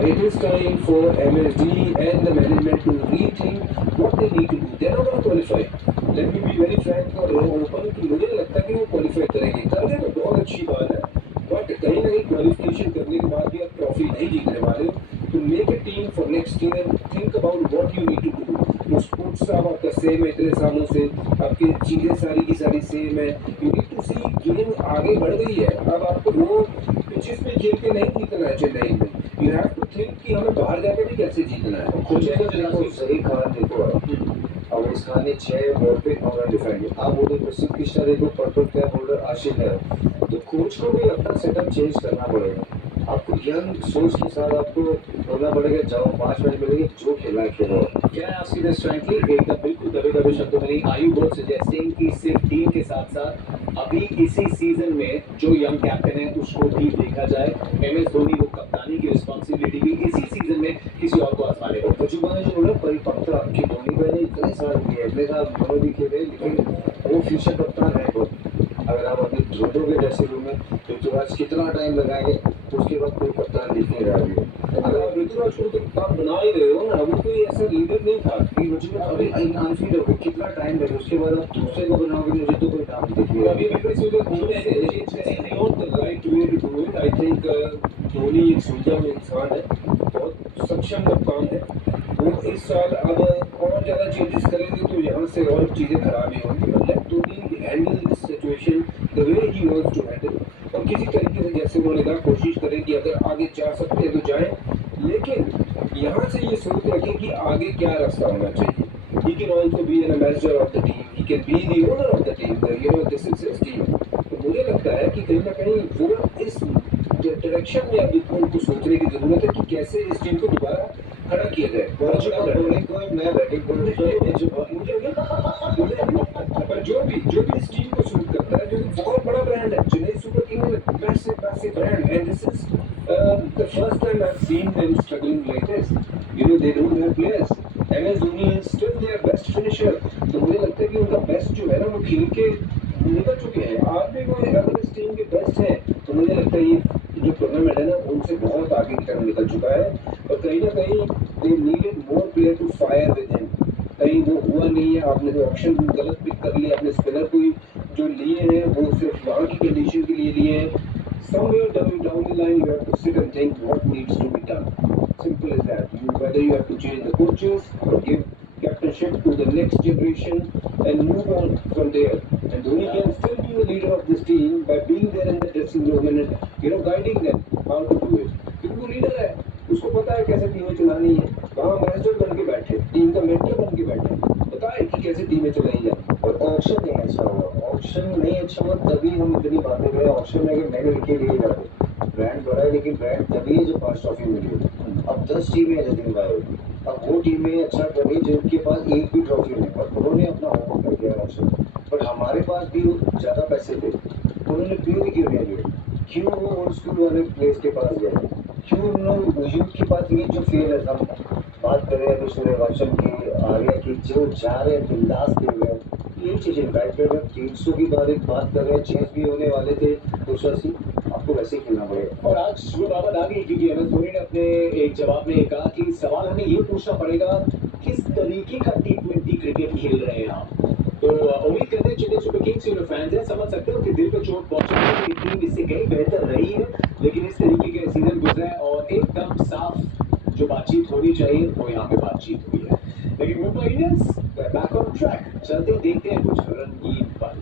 It is time for MSD and the management to rethink what they need to do. They're not going to qualify. Let me be very frank और open कि मुझे नहीं लगता कि वो qualify करेंगे. कर गए तो बहुत अच्छी बात है. बट कहीं ना कहीं क्वालिफिकेशन करने के बाद भी आप ट्रॉफी नहीं जीतने वाले हो. To make a team for next year, think about what you need to do. तो स्पोर्ट्स साहब आपका सेम है इतने सालों से, आपकी चीज़ें सारी की सारी सेम है. You need to see game आगे बढ़ गई है. अब आपको वो पिचेस पे खेल के नहीं जीतना है चेन्नई में. यू हैव टू थिंक कि हमें बाहर जाकर भी कैसे जीतना है. मुझे तो देखो सही खान देखो अब इस खान ने 6 बॉल पे 9 रन डिफाइंड. आप बोले प्रसिद्ध कृष्णा देखो पर्पल कैप होल्डर आशिष है. तो कोच को भी अपना सेटअप चेंज करना पड़ेगा. आपको यंग सोच के साथ आपको बोलना पड़ेगा जाओ 5 मैच मिलेंगे जो खेलना है खेलो. Can I ask you this frankly? एकदम बिल्कुल दबे शब्दों में नहीं. Are you both suggesting कि सिर्फ टीम के साथ साथ अभी इसी सीजन में जो यंग कैप्टन है उसको भी देखा जाए? MS धोनी वो कप्तानी की रिस्पॉन्सिबिलिटी भी इसी सीजन में किसी और को आजमा ले. बचपन में जो बोला परिपक्वता कि धोनी भाई ने इतने साल किए अपने साथ दोनों भी खेले लेकिन वो फ्यूचर कप्तान है. अगर आप अपने ढूंढोगे ड्रेसिंग रूम में ऋतुराज कितना टाइम लगाएंगे उसके बाद कोई कप्तान दिख नहीं रहा है. अगर आप ऋतुराज को तो कप्तान बना ही रहे हो ना, वो कोई ऐसा लीडर नहीं था कि मुझे अभी अनफील्ड हो गए कितना टाइम लगे उसके बाद आप दूसरे को बनाओगे. मुझे तो कोई नाम दिख नहीं रहा. अभी आई थिंक धोनी एक सुलझा हुआ इंसान है, बहुत सक्षम कप्तान है. वो इस साल अब और ज़्यादा चेंजेस करेंगे तो यहाँ से और चीज़ें खराब ही होंगी. Let Dhoni handle this situation the way he wants to handle. और किसी तरीके से जैसे उन्होंने कहा कोशिश करें कि अगर आगे जा सकते हैं तो जाएं, लेकिन यहाँ से ये सोच रखें कि आगे क्या रास्ता होना चाहिए. He can also be an ambassador of the team. He can be the owner of the team. This is his team. तो मुझे लगता है कि कहीं ना कहीं वो इस डायरेक्शन में अभी उनको सोचने की जरूरत है कि कैसे इस टीम को दोबारा खड़ा किया जाए. मैं बैटिंग पर जो भी इस टीम को सूट करता है, जो बहुत बड़ा ब्रांड है चेन्नई सुपर किंग्स में, पैसे brand. And this is the first time I've seen them struggling like this. They don't have players. MS Dhoni is still their best finisher. तो मुझे लगता है कि उनका बेस्ट जो है ना वो खेल के निकल चुके हैं. आज भी वो अगर इस टीम के बेस्ट हैं तो मुझे लगता है ये जो टूर्नामेंट है ना उनसे बहुत आगे की तरफ निकल चुका है. और कहीं ना कहीं they needed more player to fire with him. कहीं वो हुआ नहीं है. आपने जो ऑप्शन गलत पिक कर लिया. अपने स्पिनर को जो लिए हैं वो सिर्फ वहाँ की कंडीशन के लिए लिए हैं. Somewhere down the line, you have to sit and think what needs to be done. Simple as that. Whether you have to change the coaches or give captainship to the next generation and move on from there. And Dhoni can still be the leader of this team by being there in the dressing room and guiding them how to do it. क्योंकि वो leader है, उसको पता है कैसे टीमें चलानी है. वहाँ मैनेजर बन के बैठे, टीम का मेंटर बन के बैठे, पता है कि कैसे टीमें चलाई जाए. और ऑप्शन नहीं अच्छा हुआ. ऑप्शन नहीं अच्छा हुआ तभी हम इतनी बातें करें. ऑप्शन में अगर मैंने लिखे लिए जाते ब्रांड बड़ा है लेकिन ब्रांड तभी है जो 5 ट्रॉफी मिली हो. अब 10 टीमें हैं जतिन भाई. अब वो टीमें अच्छा कर रही जिनके पास एक भी ट्रॉफी नहीं. पर उन्होंने अपना होमवर्क कर दिया ऑप्शन. पर हमारे पास भी ज़्यादा पैसे थे उन्होंने क्यों नहीं किए लिए. क्यों वो ओल्ड स्कूल वाले प्लेस के पास गए. क्यों उन्होंने यूथ के पास ये जो फेल है. हम बात कर रहे हैं सूर्यवंशम की आर्या की जो जा रहे हैं बिंदास खेल रहे हैं. ये चीज़ इम्पैक्ट कर रहे हैं. 300 की बात कर रहे हैं. चेंज भी होने वाले थे 280. आपको वैसे ही खेलना पड़ेगा. और आज वो बात आ गई क्योंकि MS धोनी ने अपने एक जवाब में कहा कि सवाल हमें ये पूछना पड़ेगा किस तरीके का T20 क्रिकेट खेल रहे हैं आप. तो उम्मीद करते हैं चेन्नई सुपर किंग्स के जो फैंस हैं समझ सकते हो कि दिल पे चोट पहुंचाने की टीम इससे कहीं बेहतर रही है. लेकिन इस तरीके के सीजन गुजरे और एकदम साफ जो बातचीत होनी चाहिए वो यहाँ पे बातचीत हुई है. लेकिन Mumbai Indians back on track. चलते देखते हैं कुछ रंगीन पल.